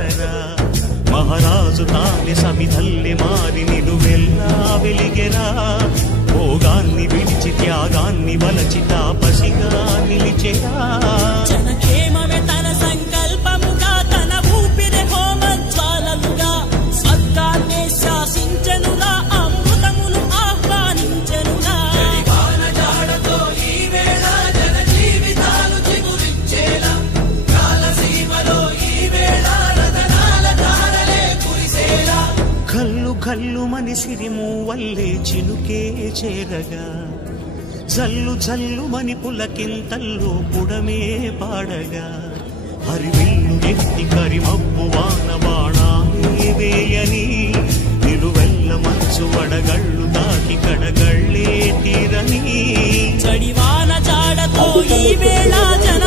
ದಸರಾ ಮಹಾರಾಜು ತಾನೆ ಸಮಿಧಲ್ಲೆ ಮಾರಿ ನಿಲುವೆಲ್ಲ వెలిగెరా భోగాన్ని విడిచి త్యాగాన్ని వలచి తాపసిగా నిలిచెరా జనక్షేమమే తన సంకల్పముగా తన ఊపిరి హోమజ్వాలలుగా స్వర్గాన్నే శాసించెనురా అమృతమును ఆహ్వానించెనురా జడివాన జాడతో ఈ వేళ జన జీవితాలు చిగురించేలా కాలసీమలో ఈ వేళ రతనాల ధారలే కురిసేలా కల్లు కల్లు మని సిరిమూవల్లే చినుకే చేరగా జల్లు జల్లు మని పులకింతల్లో పుడమే పాడగా హరివిల్లు ఎత్తి కరిమబ్బు వాన బాణాలే వేయని నిలువెల్ల మంచు వడగళ్ళు దాటి కడగళ్ళే తీరని జడివాన జాడతో ఈ వేళ జన